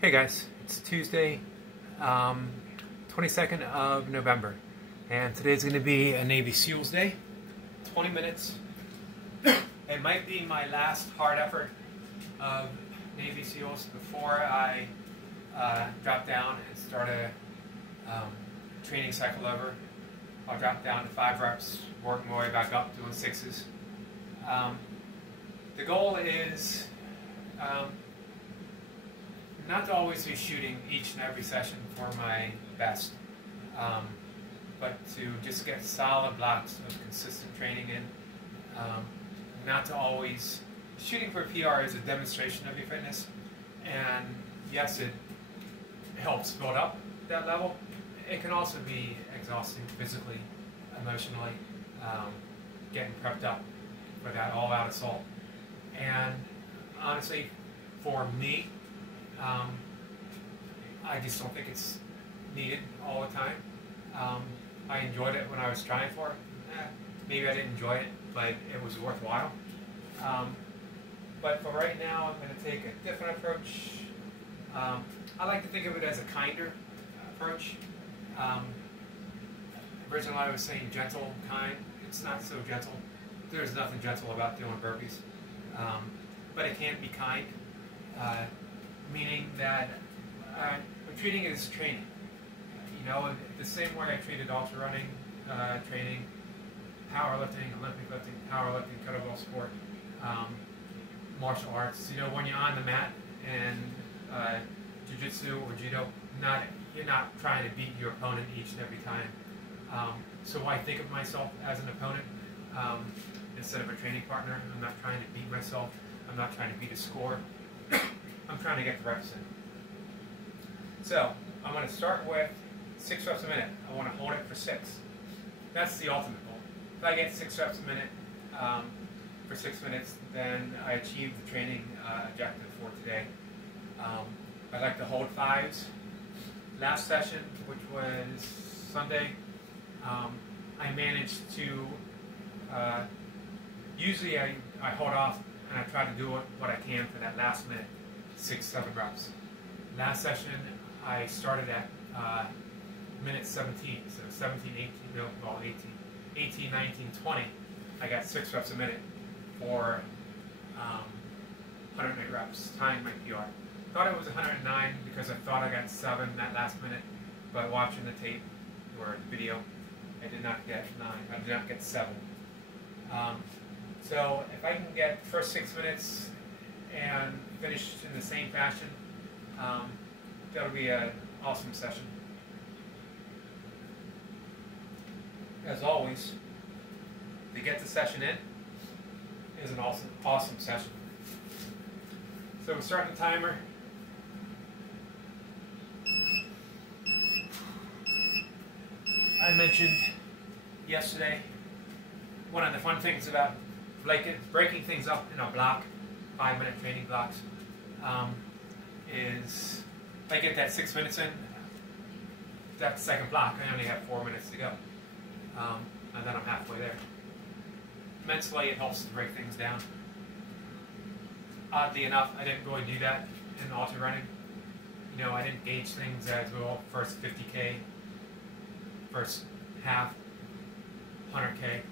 Hey guys, it's Tuesday, 22nd of November, and today's going to be a Navy SEALs day. 20 minutes. It might be my last hard effort of Navy SEALs before I drop down and start a training cycle over. I'll drop down to 5 reps, work my way back up, doing 6s. The goal is not to always be shooting each and every session for my best, but to just get solid blocks of consistent training in. Not to always, shooting for a PR is a demonstration of your fitness, and yes, it helps build up that level. It can also be exhausting physically, emotionally, getting prepped up for that all-out assault. And honestly, for me, I just don't think it's needed all the time. I enjoyed it when I was trying for it. Maybe I didn't enjoy it, but it was worthwhile. But for right now, I'm going to take a different approach. I like to think of it as a kinder approach. Originally I was saying gentle, kind. It's not so gentle. There's nothing gentle about doing burpees. But it can be kind. Meaning that we're treating it as training. You know, the same way I treated ultra running training, powerlifting, Olympic lifting, powerlifting, kettlebell sport, martial arts. You know, when you're on the mat and jiu-jitsu or judo, you're not trying to beat your opponent each and every time. So I think of myself as an opponent instead of a training partner. I'm not trying to beat myself. I'm not trying to beat a score. I'm trying to get the reps in. So, I'm going to start with 6 reps a minute. I want to hold it for 6. That's the ultimate goal. If I get 6 reps a minute for 6 minutes, then I achieve the training objective for today. I'd like to hold 5s. Last session, which was Sunday, I managed to, usually I hold off and I try to do what I can for that last minute. 6-7 reps. Last session, I started at minute 17, so 17, 18, no, well, 18, 19, 20. I got 6 reps a minute for 108 reps, tying my PR. Thought it was 109 because I thought I got 7 that last minute, but watching the tape or the video, I did not get 9. I did not get 7. So if I can get the first 6 minutes and finish in the same fashion, that'll be an awesome session. As always, to get the session in is an awesome session. So we're starting the timer. I mentioned yesterday one of the fun things about breaking things up in a block, 5-minute training blocks, is if I get that 6 minutes in, that second block, I only have 4 minutes to go. And then I'm halfway there. Mentally, it helps to break things down. Oddly enough, I didn't really do that in ultra running. You know, I didn't gauge things as well. First 50K, first half, 100K.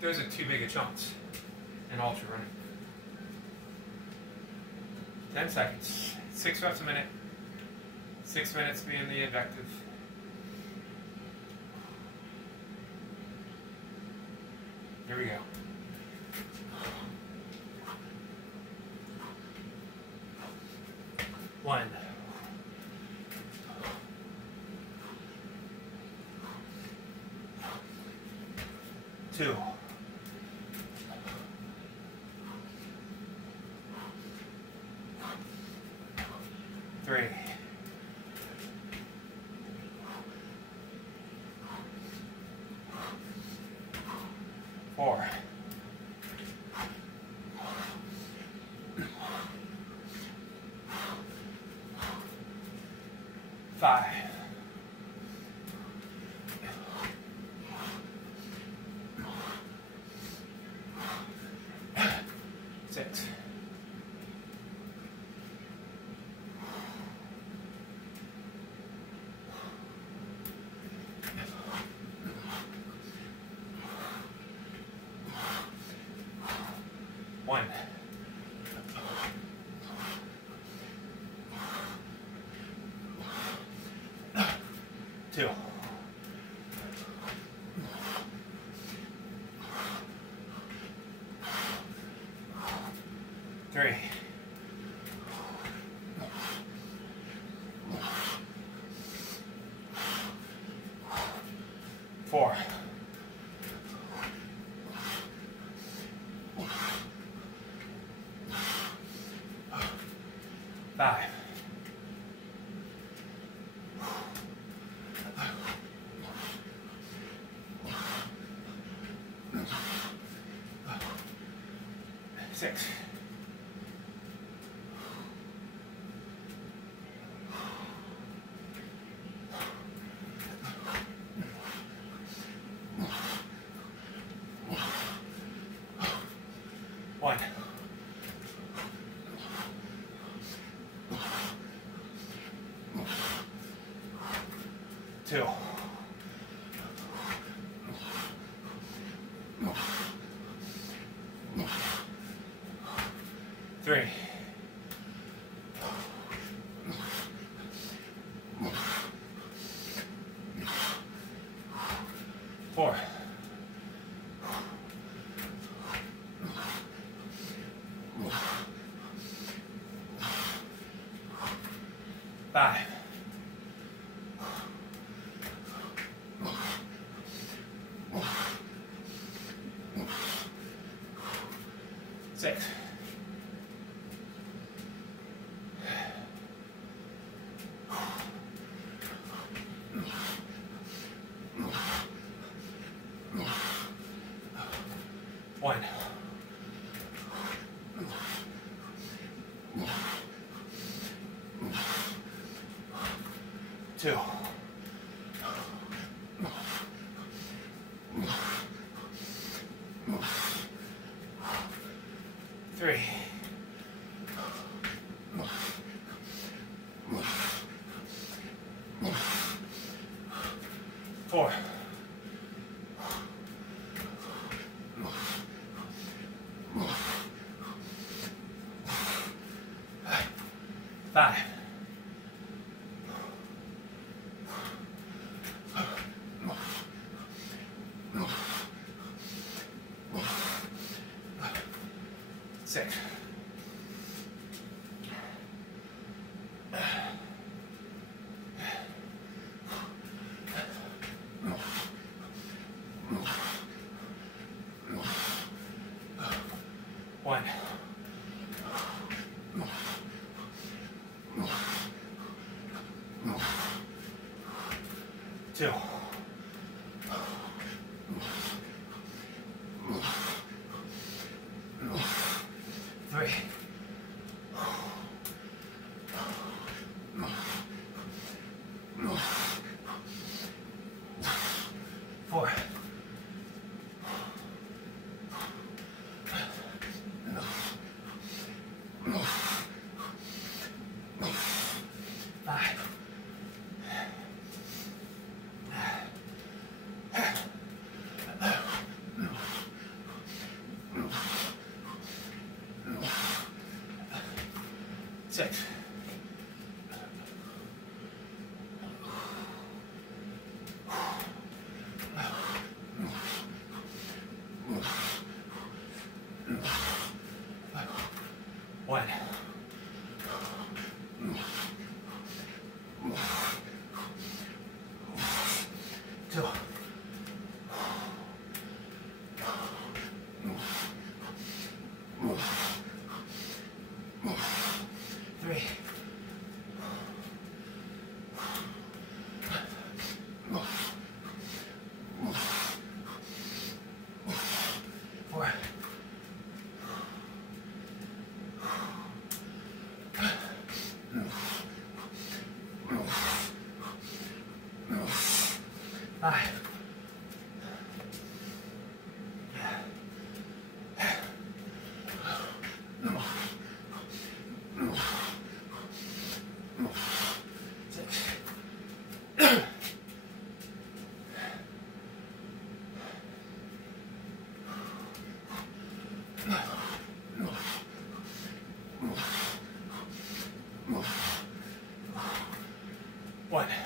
Those are too big of chunks in ultra running. 10 seconds. 6 reps a minute. 6 minutes being the objective. Here we go. 1. 2. 3. 4. 5. 6. 5. 6. 1. 2. 3. 4. 5. 6. 1. 2. 3. 4. 5. 6. 1. 2. 3. 4. 5. 6. 1. 2. 3. 4. 5. 1. 2. 3. 4.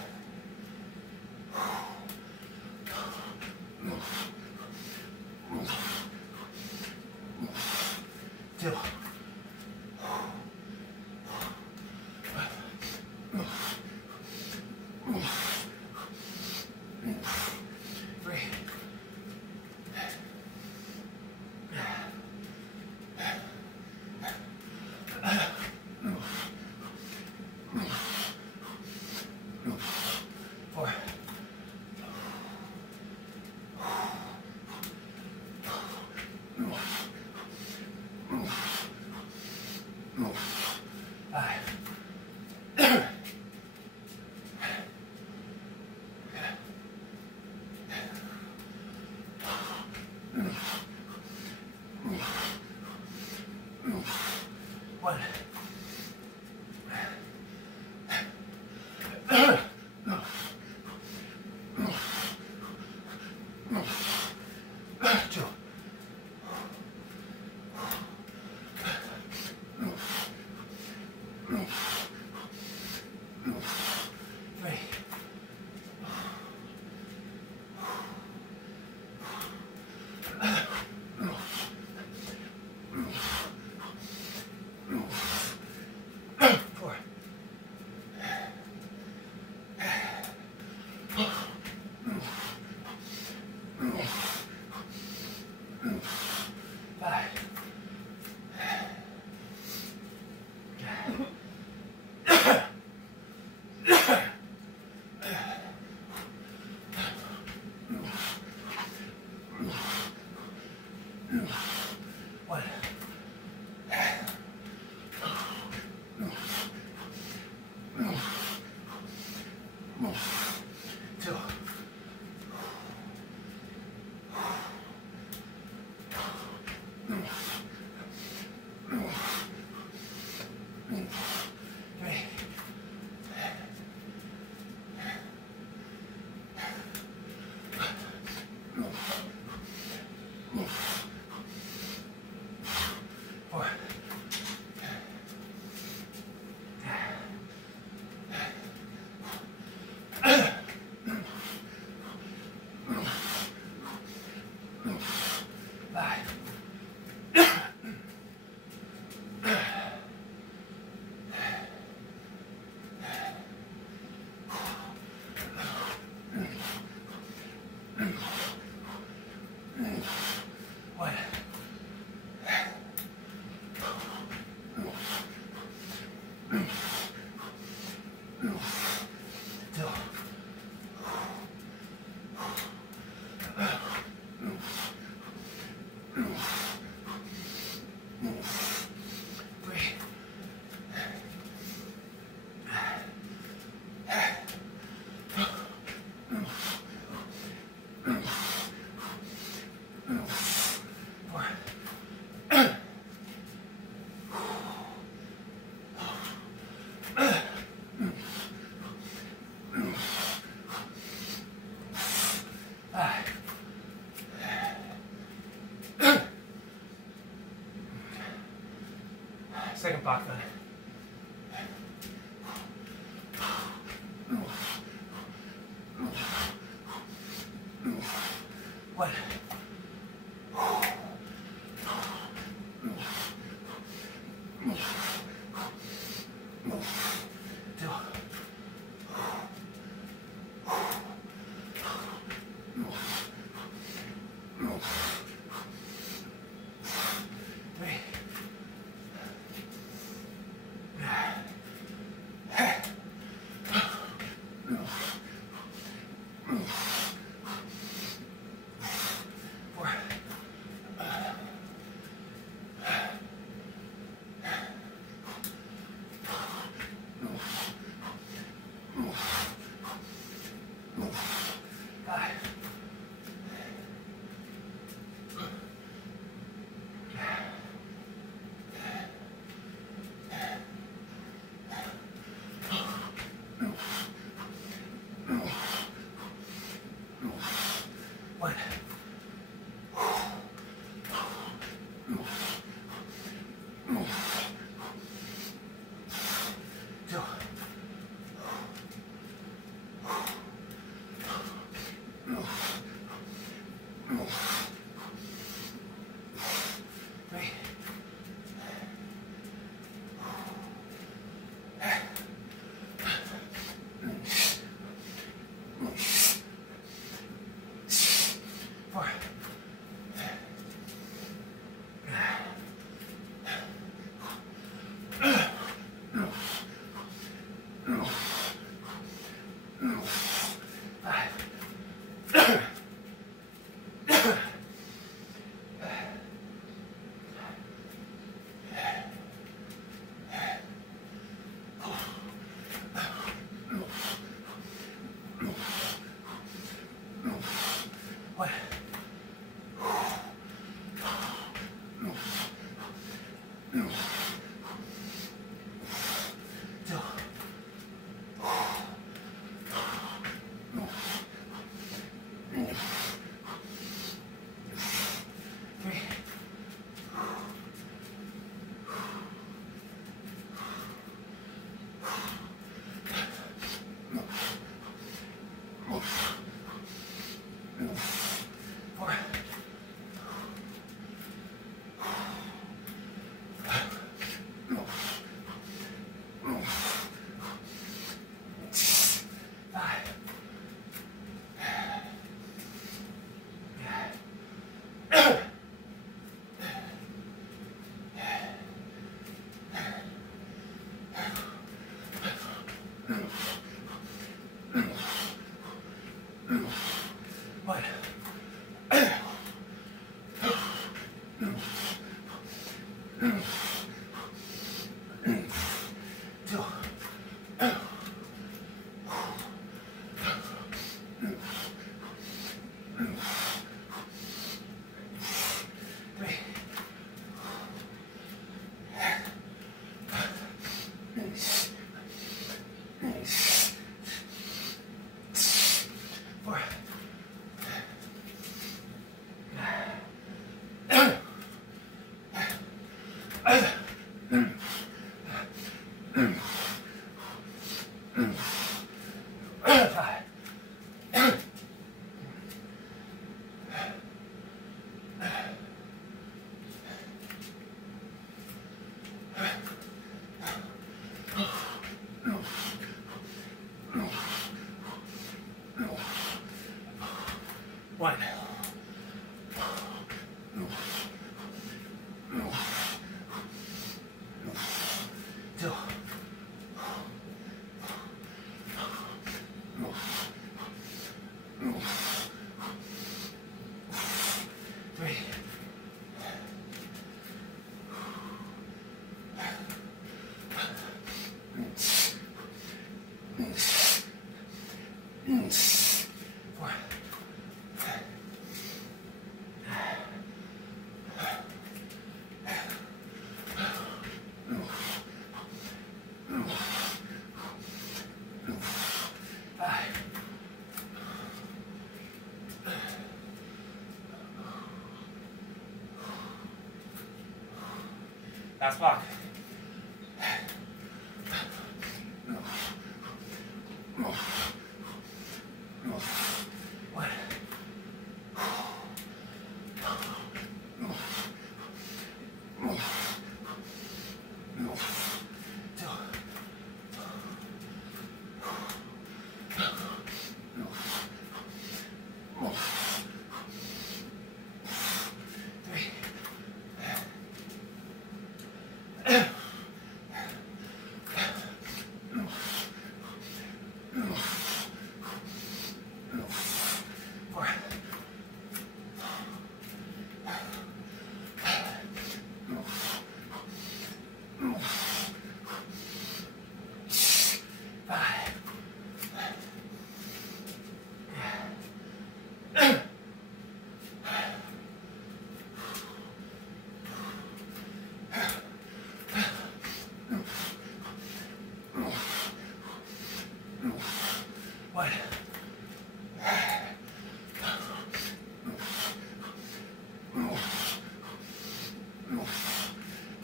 Second block then. One. Two. Three. One. Two. Three. 4. 5. One. Two. Three. Four. Five. Last block. One. Two. Three. 4. 5. 1.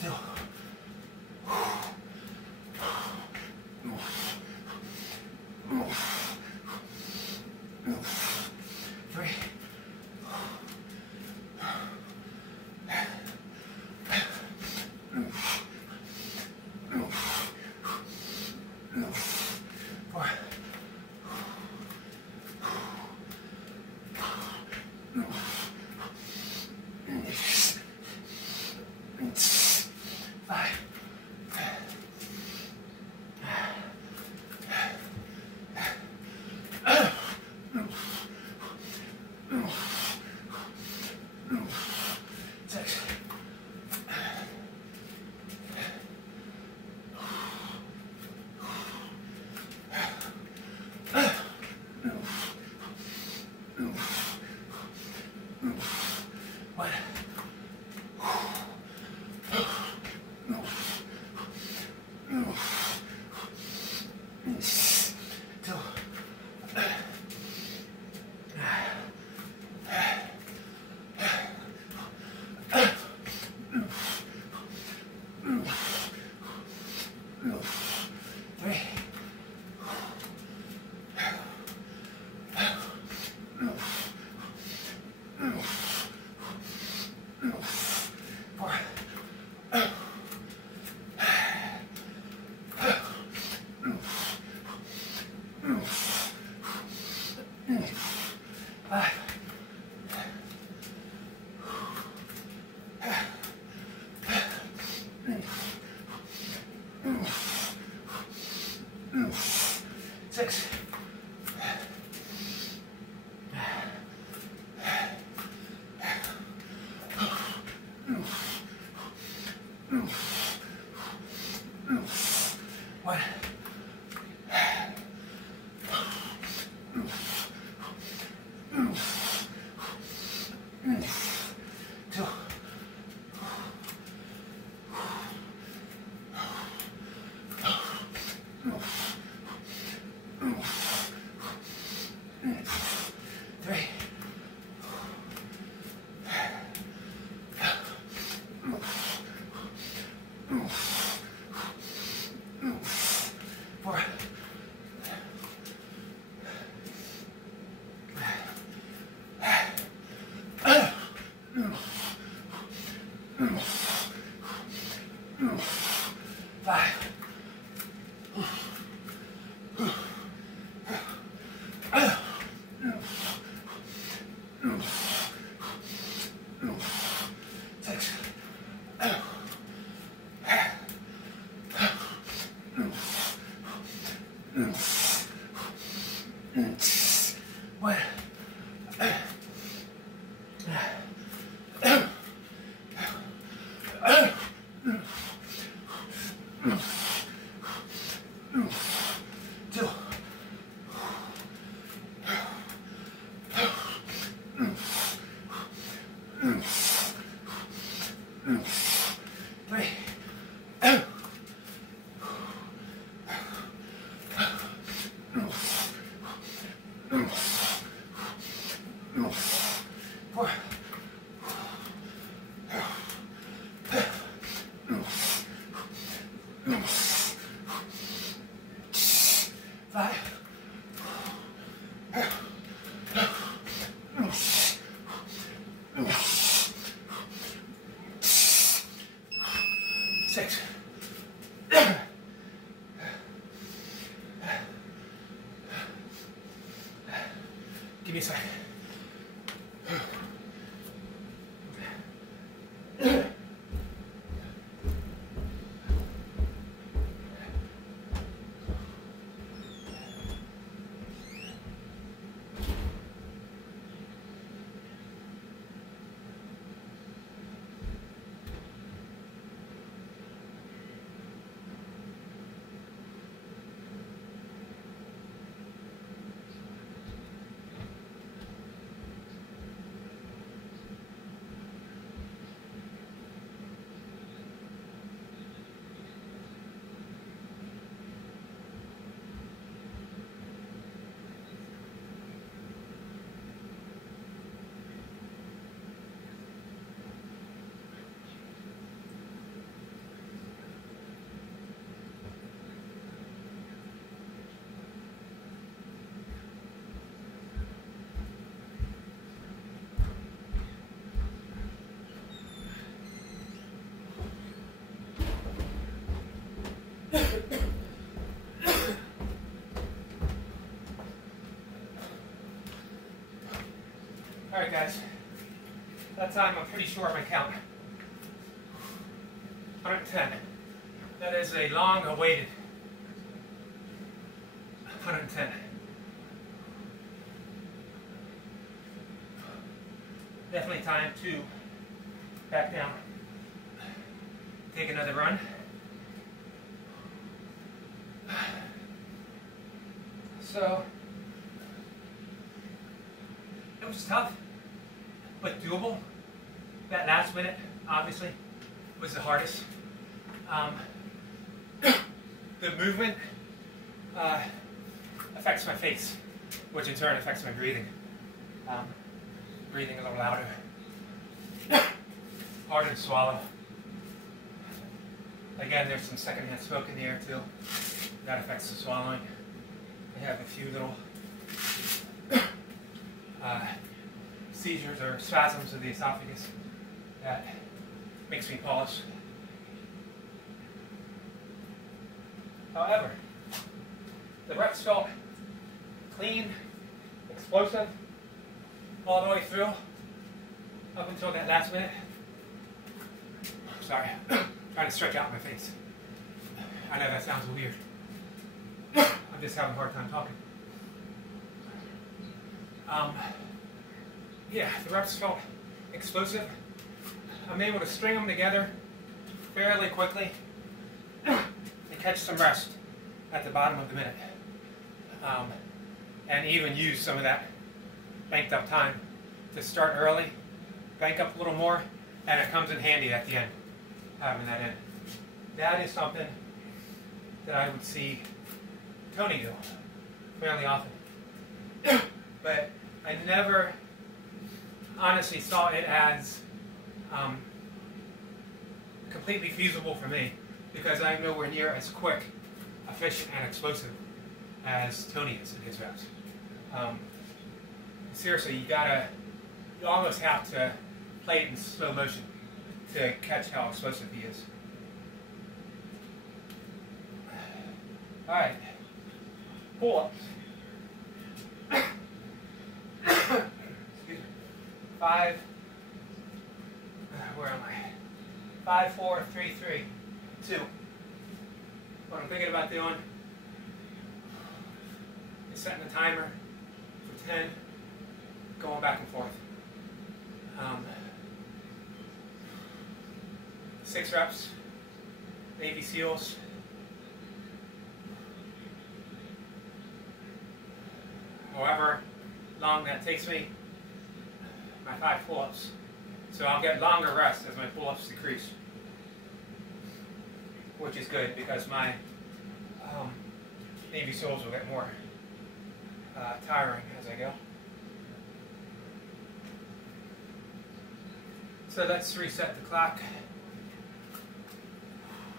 2. 3. 4. 5. 6. 1. 2. 3. 4. 5. 6. 6. One. 2. 3. 4. 5. 6. 1. 2. 3. 4. 5. 6. Give me a second. Alright guys, that time I'm pretty sure of my count. 110. That is a long awaited 110. Definitely time to back down. Take another run. So, it was tough, but doable. That last minute, obviously, was the hardest. The movement affects my face, which in turn affects my breathing. Breathing a little louder, harder to swallow. Again, there's some secondhand smoke in the air too. That affects the swallowing. I have a few little seizures or spasms of the esophagus that makes me pause. However, the reps felt clean, explosive, all the way through, up until that last minute. Sorry, trying to stretch out my face. I know that sounds weird. I'm just having a hard time talking. Yeah, the reps felt explosive. I'm able to string them together fairly quickly and catch some rest at the bottom of the minute. And even use some of that banked up time to start early, bank up a little more, and it comes in handy at the end, having that in. That is something that I would see Tony do fairly often. But I never honestly saw it as completely feasible for me, because I'm nowhere near as quick, efficient, and explosive as Tony is in his reps. Seriously, you almost have to play it in slow motion to catch how explosive he is. All right, pull-ups. Excuse me. 5. Where am I? 5, 4, 3, 3, 2. What I'm thinking about doing is setting a timer for 10, going back and forth. 6 reps, Navy SEALs. However long that takes me, my 5 pull-ups. So I'll get longer rests as my pull-ups decrease, which is good because my Navy SEALs will get more tiring as I go. So let's reset the clock.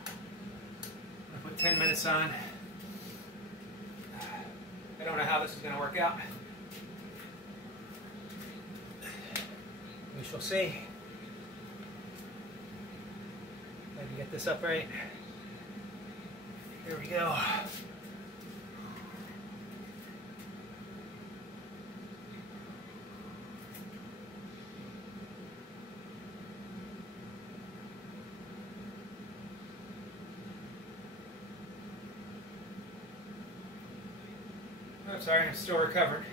I'll put 10 minutes on. I don't know how this is going to work out. We shall see. Maybe get this up right. Here we go. I'm sorry, I'm still recovering.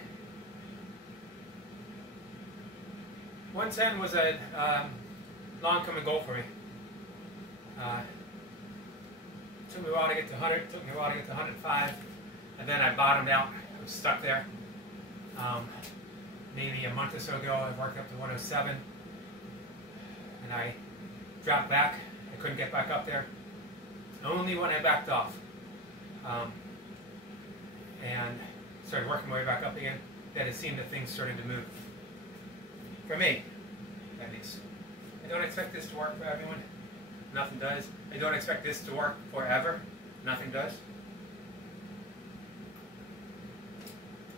110 was a long coming goal for me. Took me a while to get to 100, took me a while to get to 105, and then I bottomed out. I was stuck there. Maybe a month or so ago, I worked up to 107, and I dropped back. I couldn't get back up there. Only when I backed off and started working my way back up again, that it seemed that things started to move. For me, at least. I don't expect this to work for everyone. Nothing does. I don't expect this to work forever. Nothing does.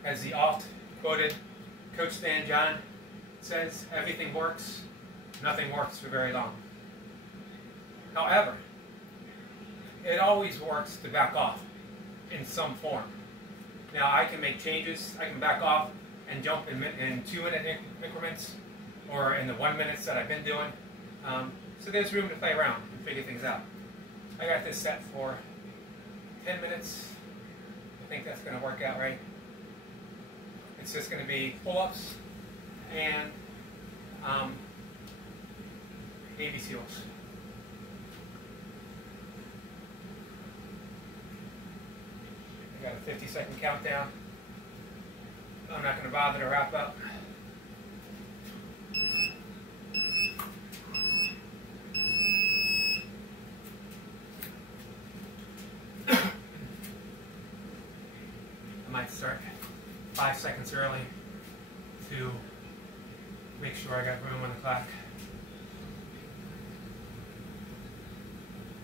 As the oft-quoted Coach Stan John says, everything works, nothing works for very long. However, it always works to back off in some form. Now, I can make changes. I can back off and jump in 2-minute increments or in the 1 minutes that I've been doing. So there's room to play around and figure things out. I got this set for 10 minutes. I think that's going to work out right. It's just going to be pull-ups and Navy SEALs. I got a 50-second countdown. I'm not going to bother to wrap up. I might start 5 seconds early to make sure I got room on the clock.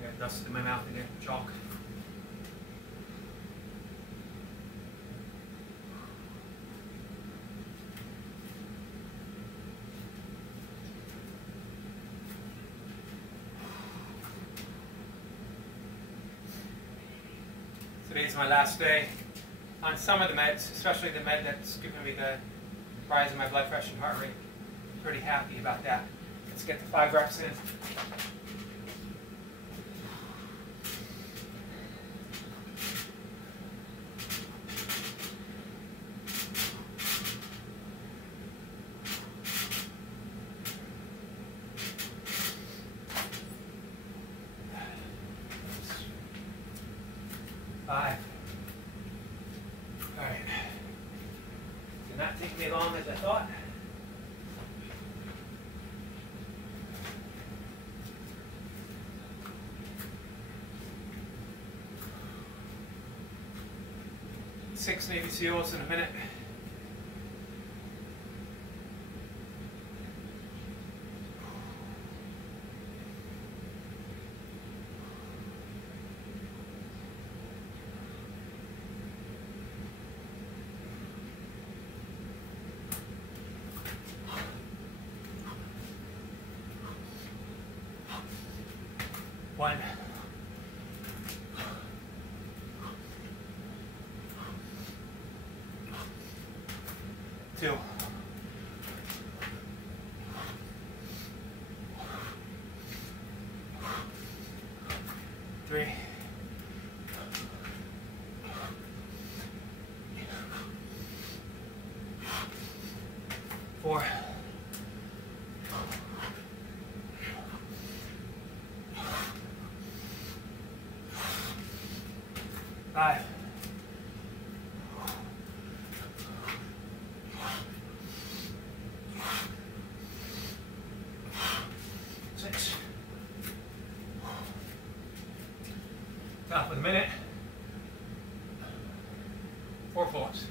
I got dust in my mouth again, chalk. Today's my last day on some of the meds, especially the med that's giving me the rise in my blood pressure and heart rate. I'm pretty happy about that. Let's get the 5 reps in. 5. All right. Did not take me long as I thought. Six Navy SEALs in a minute. One. 2. 3. 4. 5. 6. Top of the minute. 4 pull-ups.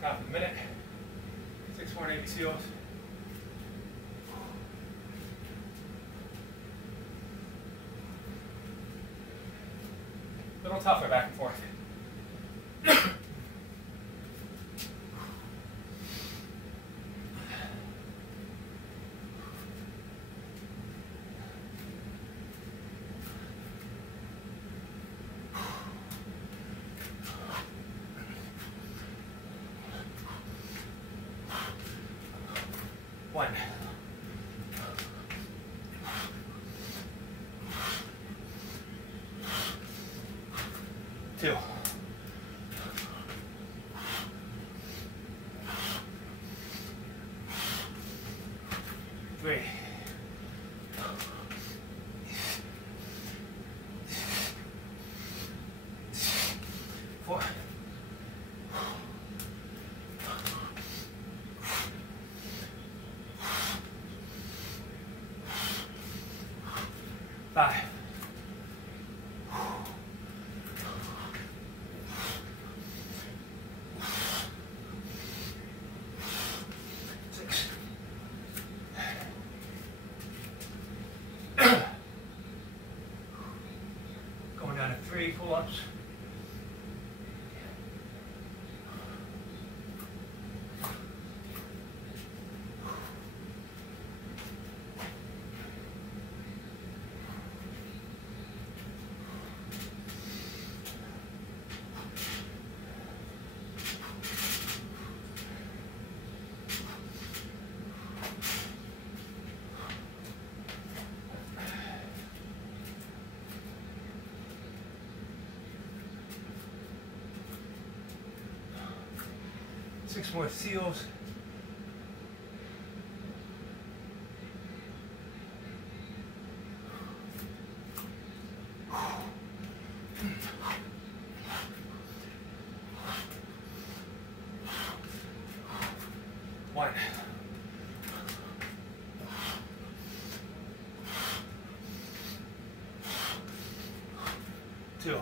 Top of the minute. 6 more Navy SEALs. A little tougher back and forth. 1. 2. 3. 4. 5. 6. Going down to 3 pull-ups. Six more SEALs. One. 2. 3.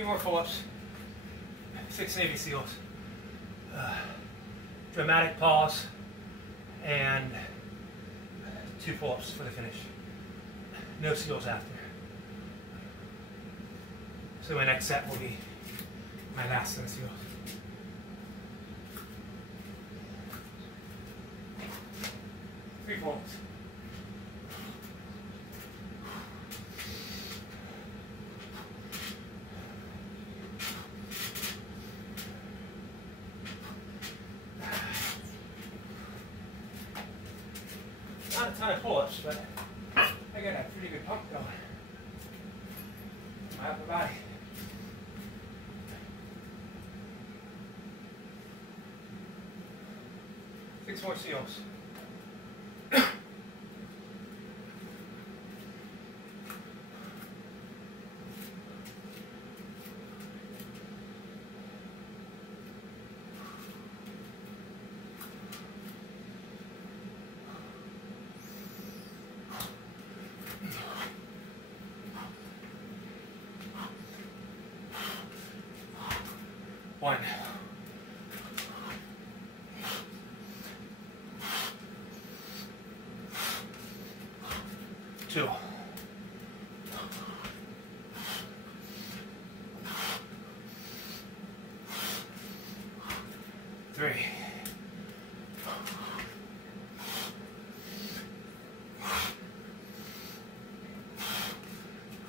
3 more pull-ups, 6 Navy SEALs. Dramatic pause, and 2 pull-ups for the finish. No SEALs after. So my next set will be my last set of SEALs. Three pull-ups. Not a ton of pull-ups, but I got a pretty good pump going. My upper body. Six more SEALs. One. Two. Three.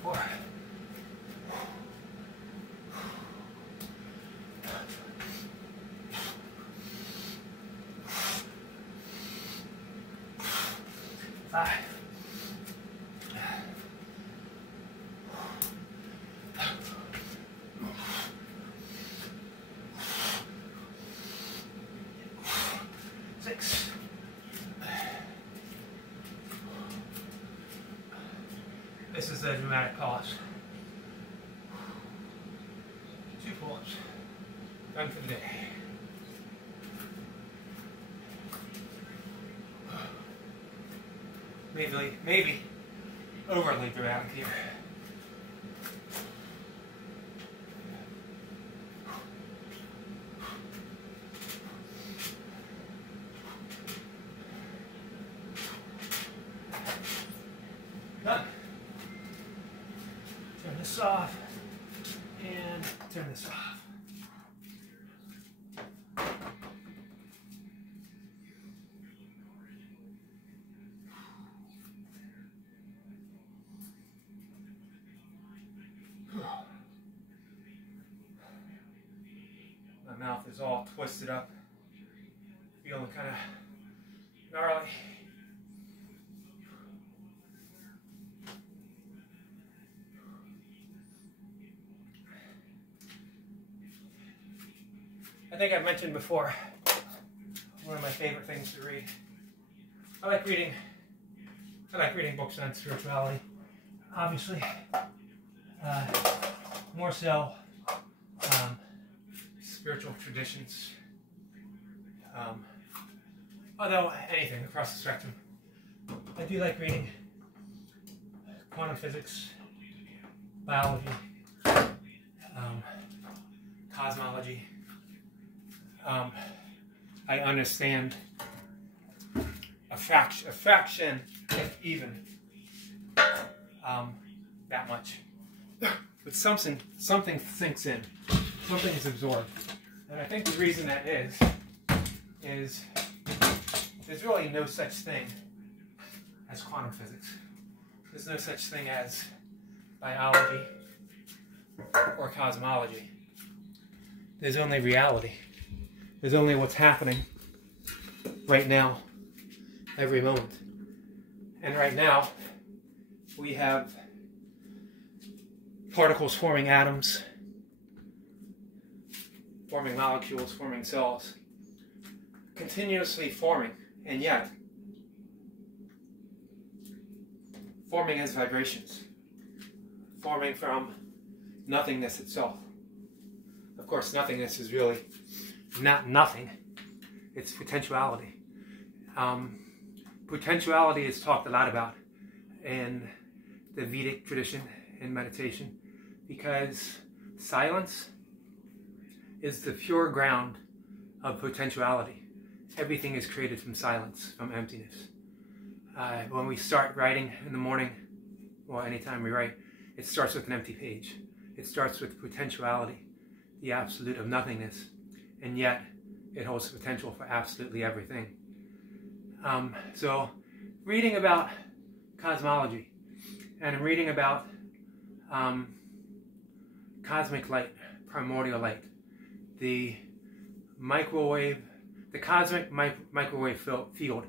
Four. 5. 6. This is a dramatic pause. 2 pull-ups. Done for the day. Maybe overly dramatic here. Done. Turn this off and turn this off. My mouth is all twisted up, feeling kind of gnarly. I think I've mentioned before, one of my favorite things to read. I like reading books on spirituality, obviously. More so spiritual traditions, although anything across the spectrum. I do like reading quantum physics, biology, cosmology. I understand a fraction, if even, that much. But something sinks in, something is absorbed. And I think the reason that is there's really no such thing as quantum physics. There's no such thing as biology or cosmology. There's only reality. There's only what's happening right now, every moment. And right now, we have particles forming atoms, forming molecules, forming cells, continuously forming, and yet forming as vibrations, forming from nothingness itself. Of course, nothingness is really not nothing. It's potentiality. Potentiality is talked a lot about in the Vedic tradition in meditation, because Silence is the pure ground of potentiality. Everything is created from silence, from emptiness. When we start writing in the morning, or anytime we write, it starts with an empty page. It starts with potentiality, the absolute of nothingness, and yet it holds the potential for absolutely everything. So reading about cosmology and reading about cosmic light, primordial light, the cosmic microwave field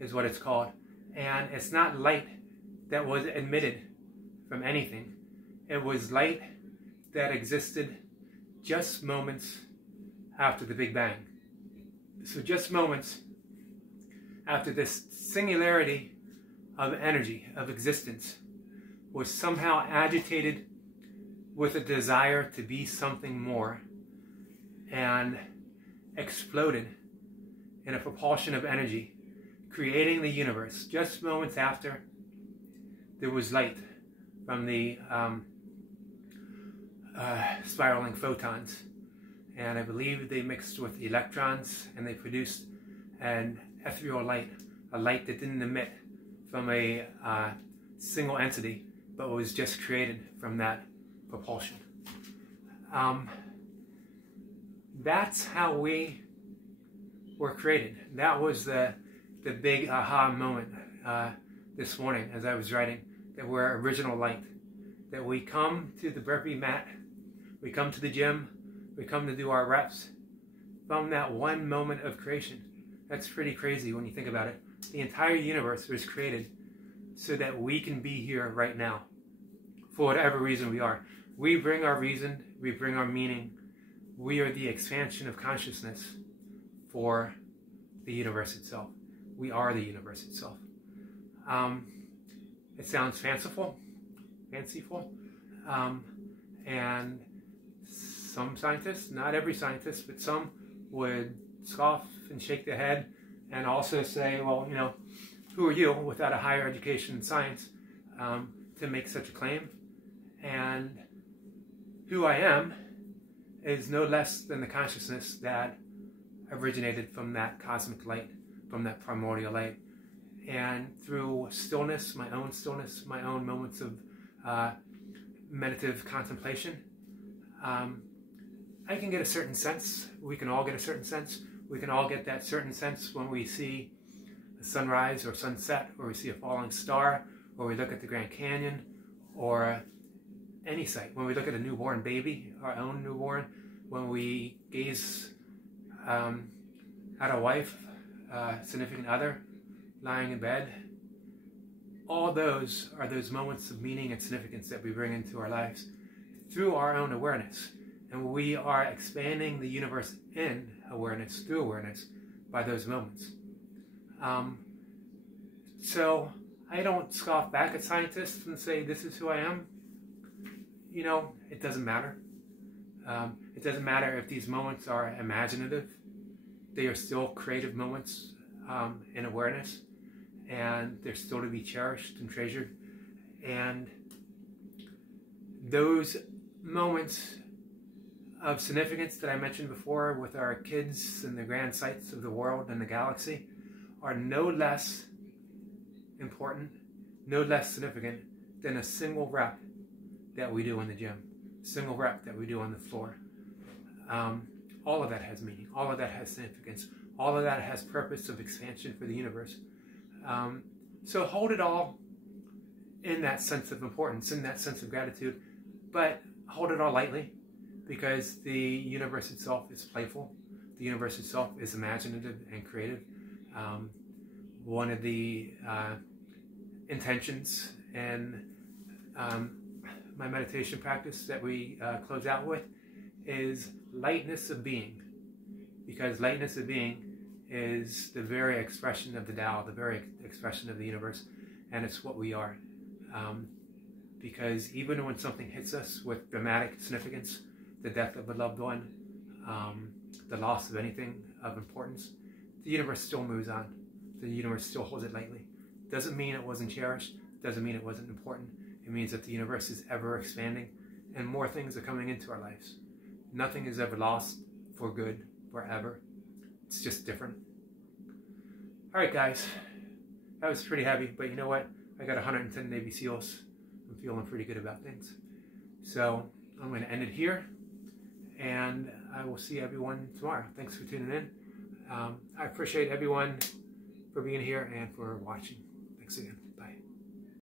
is what it's called. And it's not light that was emitted from anything. It was light that existed just moments after the Big Bang. So just moments after this singularity of energy, of existence, was somehow agitated with a desire to be something more and exploded in a propulsion of energy, creating the universe. Just moments after, there was light from the spiraling photons, and I believe they mixed with electrons and they produced an ethereal light, a light that didn't emit from a single entity, but was just created from that propulsion. That's how we were created. That was the big aha moment this morning as I was writing, that we're original light, that we come to the burpee mat, we come to the gym, we come to do our reps from that one moment of creation. That's pretty crazy when you think about it. The entire universe was created so that we can be here right now for whatever reason we are. We bring our reason, we bring our meaning. We are the expansion of consciousness for the universe itself. We are the universe itself. It sounds fanciful, and some scientists, not every scientist, but some would scoff and shake their head and also say, well, you know, who are you without a higher education in science to make such a claim? And who I am is no less than the consciousness that originated from that cosmic light, from that primordial light. And through stillness, my own moments of meditative contemplation, I can get a certain sense. We can all get a certain sense. We can all get that certain sense when we see a sunrise or sunset, or we see a falling star, or we look at the Grand Canyon, or any sight. When we look at a newborn baby, our own newborn, when we gaze at a wife, significant other, lying in bed, all those are those moments of meaning and significance that we bring into our lives through our own awareness. And we are expanding the universe in awareness, through awareness, by those moments. So I don't scoff back at scientists and say, this is who I am. You know, it doesn't matter. It doesn't matter if these moments are imaginative. They are still creative moments in awareness, and they're still to be cherished and treasured. And those moments of significance that I mentioned before with our kids and the grand sights of the world and the galaxy are no less important, no less significant than a single rep that we do in the gym, single rep that we do on the floor. All of that has meaning, all of that has significance, all of that has purpose of expansion for the universe. So hold it all in that sense of importance, in that sense of gratitude, but hold it all lightly, because the universe itself is playful. The universe itself is imaginative and creative. One of the intentions and my meditation practice that we close out with is lightness of being, because lightness of being is the very expression of the Tao, the very expression of the universe, and it's what we are. Because even when something hits us with dramatic significance, the death of a loved one, the loss of anything of importance, the universe still moves on. The universe still holds it lightly. Doesn't mean it wasn't cherished, doesn't mean it wasn't important. It means that the universe is ever expanding and more things are coming into our lives. Nothing is ever lost for good, forever. It's just different. All right, guys. That was pretty heavy, but you know what? I got 110 Navy SEALs. I'm feeling pretty good about things. So I'm going to end it here, and I will see everyone tomorrow. Thanks for tuning in. I appreciate everyone for being here and for watching. Thanks again.